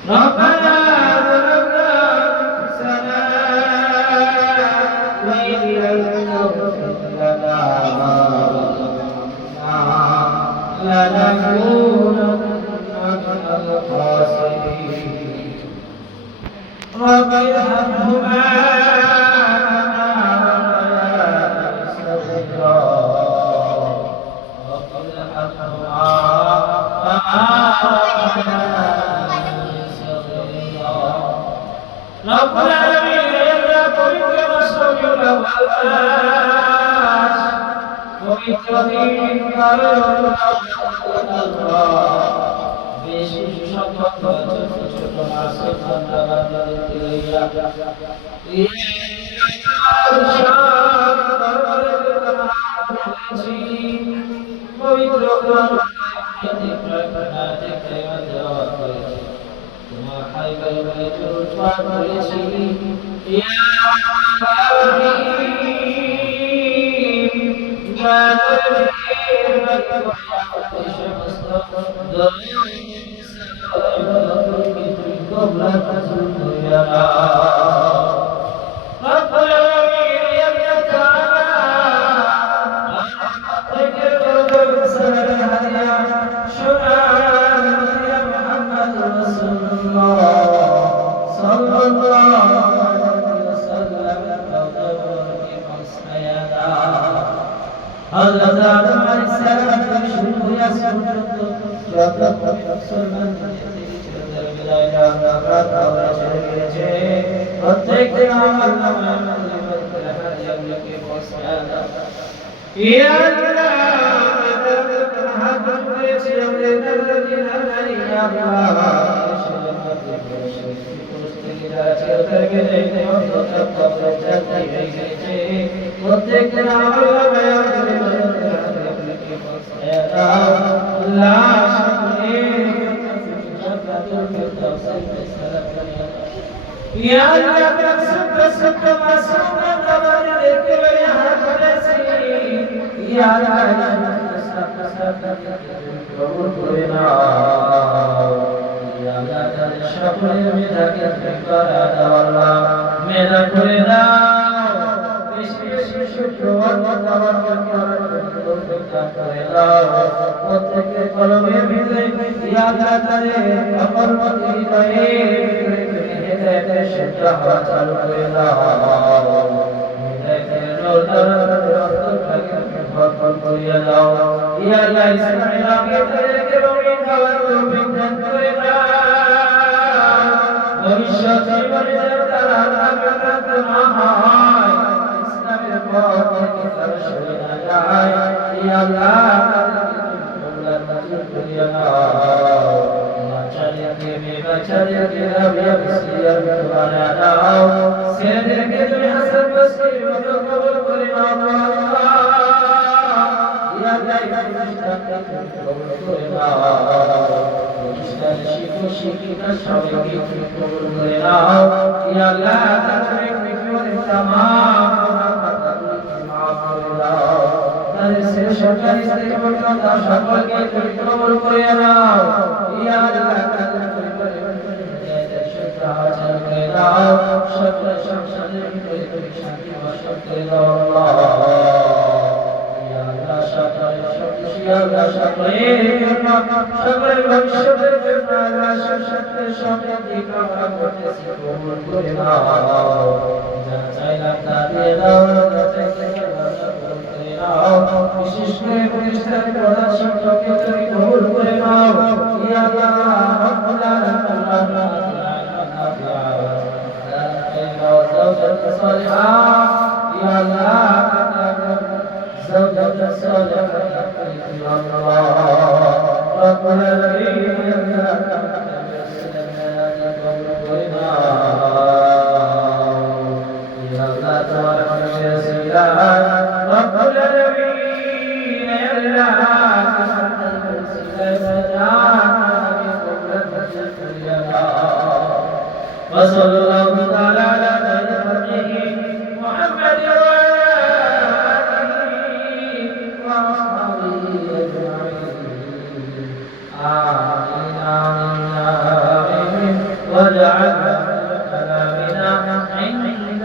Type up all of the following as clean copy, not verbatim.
ربنا ظلمنا أنفسنا وإن لم تغفر لنا لنكونن من الخاسرين رب ارحمهما كما ربياني صغيرا رب ارحمهما كما ربياني صغيرا رب العالمين يا طريق مصطفى الأولاد পবিত্র দিন বেশি সংখ্যক ছোট ছোট মাসের বান্দাদেরকে লইয়া পবিত্র তোমার হাই ভাই পাঠ করেছি হযরত আদম আলাইহিস সালাম থেকে শুরু হয়ে আসে পর্যন্ত যত মুসলমান ছেলেদের বিদায় আমরা ছেড়ে গিয়েছে প্রত্যেককে আমার নামে হাদিয়াগুলোকে পৌঁছায় দাও ইয়া আল্লাহ হাত করেছি আমাদের দিন হারাই আল্লাহ প্রত্যেককে আমার নামে يا الله سب معصوم دبر دیکھ یہاں پرسی یا اللہ سب قبول کرنا یا اللہ شکر میراকে করা দাও আল্লাহ মেরা করে দাও বেশি বেশি শুকর দাওয়ার করে দাও প্রত্যেকের কলমের ভিতরে ইয়া আল্লাহ তারে আমল মতি রয়ে হেদায়েতের শিক্ষা হওয়া চালু করে দাও হেদায়েতের নূর দ্বারা ভরপুর করিয়া দাও ইয়া আল্লাহ ইসলামের আকিদাকে রঙিন হওয়ার তৌফিক দান করে দাও ভবিষ্যৎ জীবনে তারা আঘাত না হয় ইসলামের পথ থেকে তারা সরে না যায় ইয়া আল্লাহ তাদেরকে নজর করিয়া দাও বাচ্চাদেরকে মেয়ে বাচ্চাদেরকে রাবিয়া বিসিয়া বানা দাও ছেলেদেরকে তুমি হাসান বসরির মতো কবুল করে নাও ইয়া আল্লাহ কবুল করে নাও শিক্ষিকা সবাইকে কবুল করে নাও ইয়া আল্লাহ তাদের পৃথিবীর तमाम গুনাহগুলোকে maaf করে দাও তাদের শেষ সরকারি স্ত্রী পর্যন্ত সকলকে তুমি কবুল করে নাও ইয়া আল্লাহ তাদের পরিবারের হেদায়েতের শিক্ষা হাসিল করে দাও সকল সংসারের ভিতরে তুমি শান্তি বর্ষণ করে দাও আল্লাহ ইয়া আল্লাহ সকলের শক্তি আল্লাহ সকলের জন্য সকলের ভবিষ্যতের জন্য আল্লাহ সকলের সম্পত্তি কামনা করতেছি কবুল করে নাও যা চাইলাম তা দিয়ে দাও যা চাইতে কবুল করে নাও বিশেষ করে প্রতিষ্ঠান প্রধান শিক্ষককে তুমি কবুল করে নাও ইয়া আল্লাহ রব্বুল আলামিন زوجة صالحة يا الله زوجة صالحة يا الله رب العالمين يا الله تبارك وتعالى رب العالمين يا الله وصلى الله تعالى على نبيه محمد وعلى آله وأصحابه أجمعين آمين آمين آمين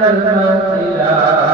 الموت لا